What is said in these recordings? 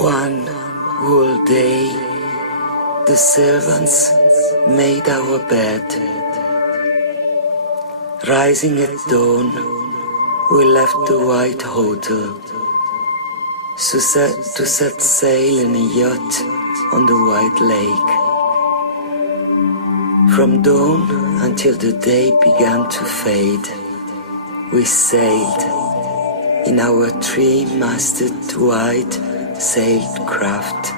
One whole day, the servants made our bed. Rising at dawn, we left the White Hotel to set sail in a yacht on the White Lake. From dawn until the day began to fade, we sailed in our three-masted white-sailed craft.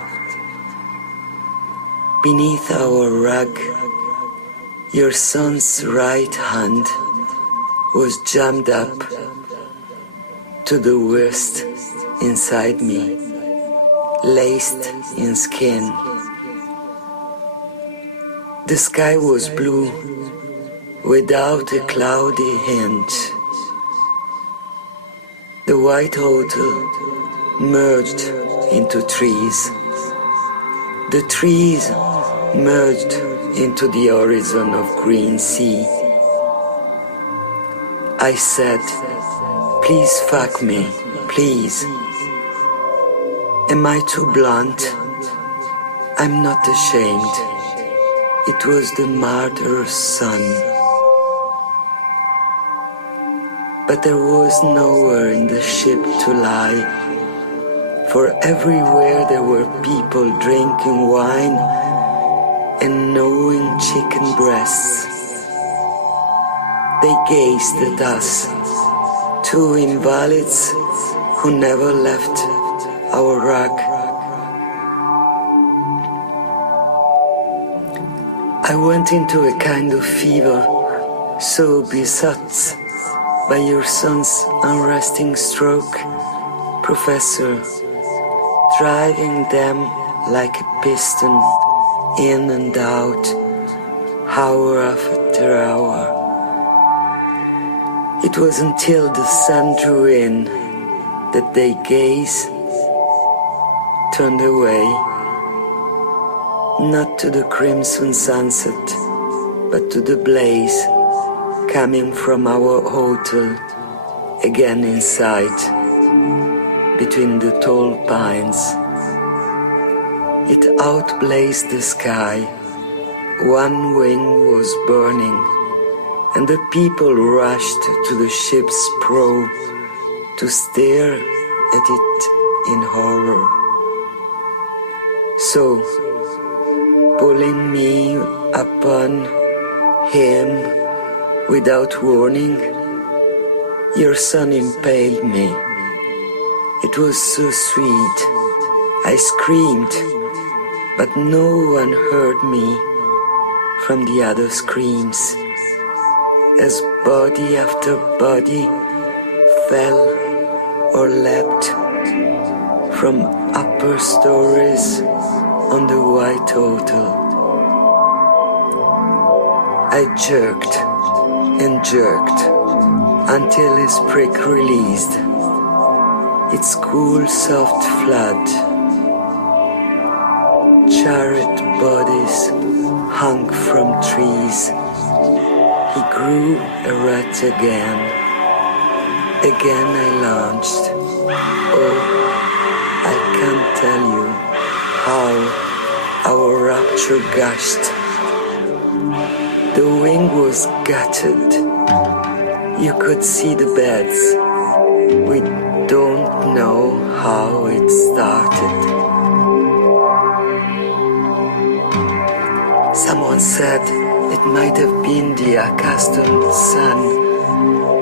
Beneath our rug, your son's right hand was jammed up to the wrist inside me, laced in skin. The sky was blue without a cloudy hint. The White Hotel merged into trees. The trees merged into the horizon of green sea. I said, "Please fuck me, please." Am I too blunt? I'm not ashamed. It was the martyr's son. But there was nowhere in the ship to lie, for everywhere there were people drinking wine and gnawing chicken breasts. They gazed at us, two invalids who never left our rug. I went into a kind of fever, so besought by your son's unresting stroke, Professor, driving them like a piston in and out, hour after hour. It was until the sun drew in that their gaze turned away, not to the crimson sunset, but to the blaze coming from our hotel, again in sight, between the tall pines. It outblazed the sky. One wing was burning, and the people rushed to the ship's prow to stare at it in horror. So, pulling me upon him without warning, your son impaled me. It was so sweet. I screamed, but no one heard me from the other screams, as body after body fell or leapt from upper stories on the White Hotel. I jerked and jerked until his prick released its cool soft flood. Charred bodies hung from trees. He grew erect again. Again I launched. Oh, I can't tell you how our rapture gushed. The wing was gutted. You could see the beds. We don't know how it started. Someone said it might have been the accustomed sun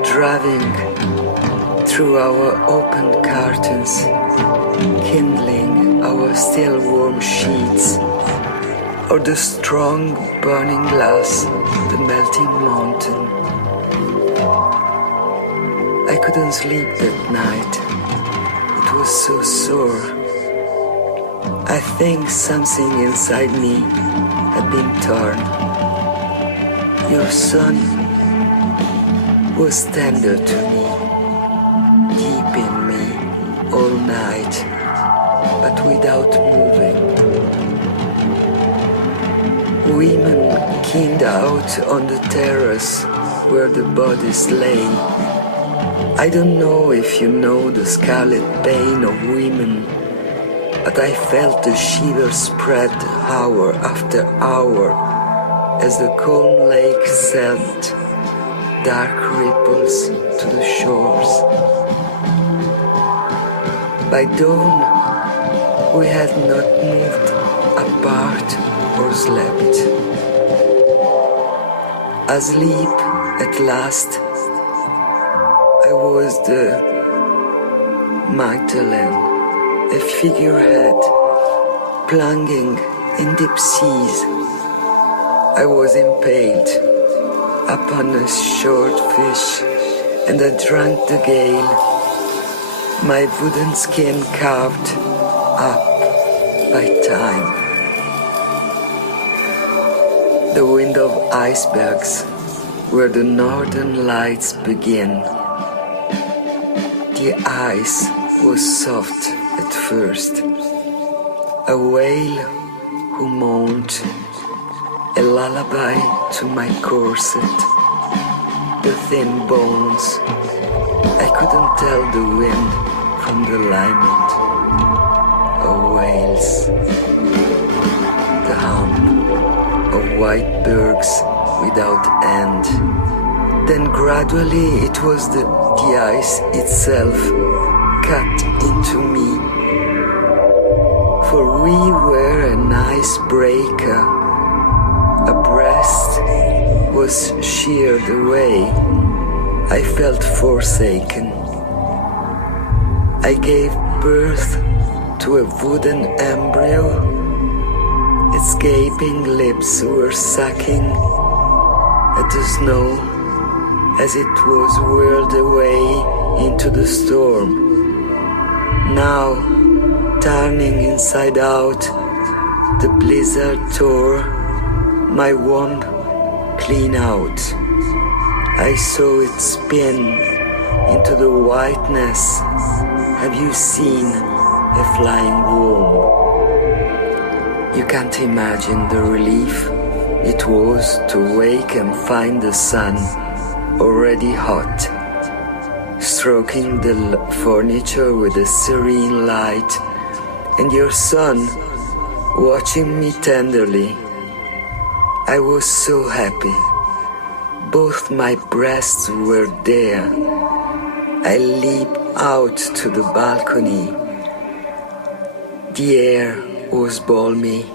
driving through our open curtains, kindling our still warm sheets, or the strong burning glass, the melting mountain. I couldn't sleep that night. It was so sore. I think something inside me had been torn. Your son was tender to me, deep in me, all night, but without moving. Women keened out on the terrace where the bodies lay. I don't know if you know the scarlet pain of women but I felt the shiver spread hour after hour as the calm lake sent dark ripples to the shores. By dawn, we had not moved apart or slept. Asleep at last, I was the Magdalene, a figurehead plunging in deep seas. I was impaled upon a short fish, and I drank the gale, my wooden skin carved up by time. The wind of icebergs, where the northern lights begin. The ice was soft at first, a whale who moaned, a lullaby to my corset, the thin bones. I couldn't tell the wind from the lament of whales, the hum of white bergs without end. Then gradually it was the ice itself cut into me, for we were an icebreaker. A breast was sheared away. I felt forsaken. I gave birth to a wooden embryo. Its gaping lips were sucking at the snow as it was whirled away into the storm. Now, turning inside out, the blizzard tore my womb clean out. I saw it spin into the whiteness. Have you seen a flying womb? You can't imagine the relief it was to wake and find the sun already hot, stroking the furniture with a serene light, and your son watching me tenderly. I was so happy. Both my breasts were there. I leaped out to the balcony. The air was balmy,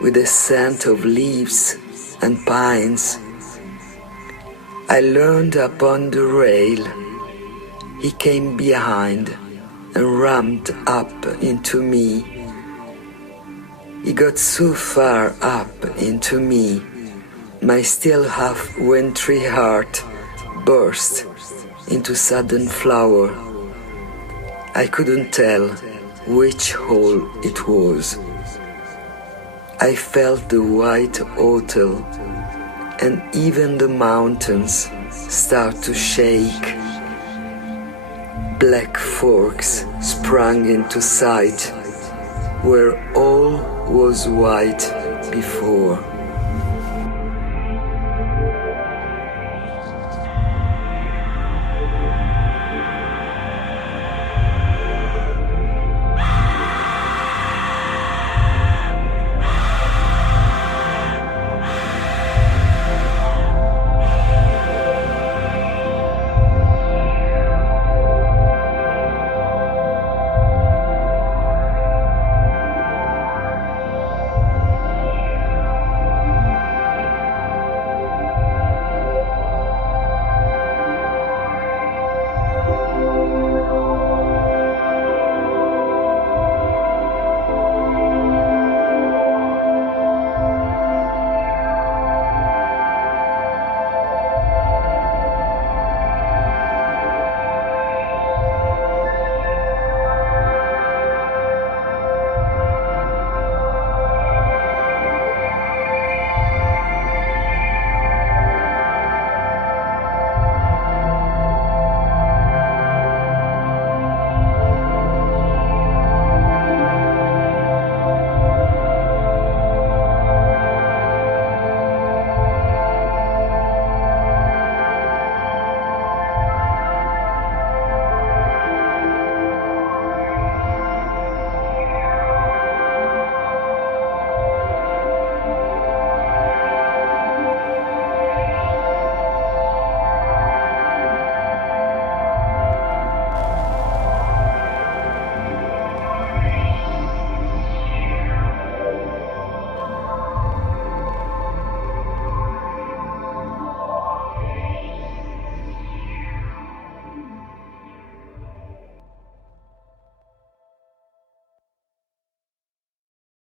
with the scent of leaves and pines. I leaned upon the rail. He came behind and rammed up into me. He got so far up into me, my still half-wintry heart burst into sudden flower. I couldn't tell which hole it was. I felt the white otto, and even the mountains start to shake. Black forks sprang into sight where all was white before.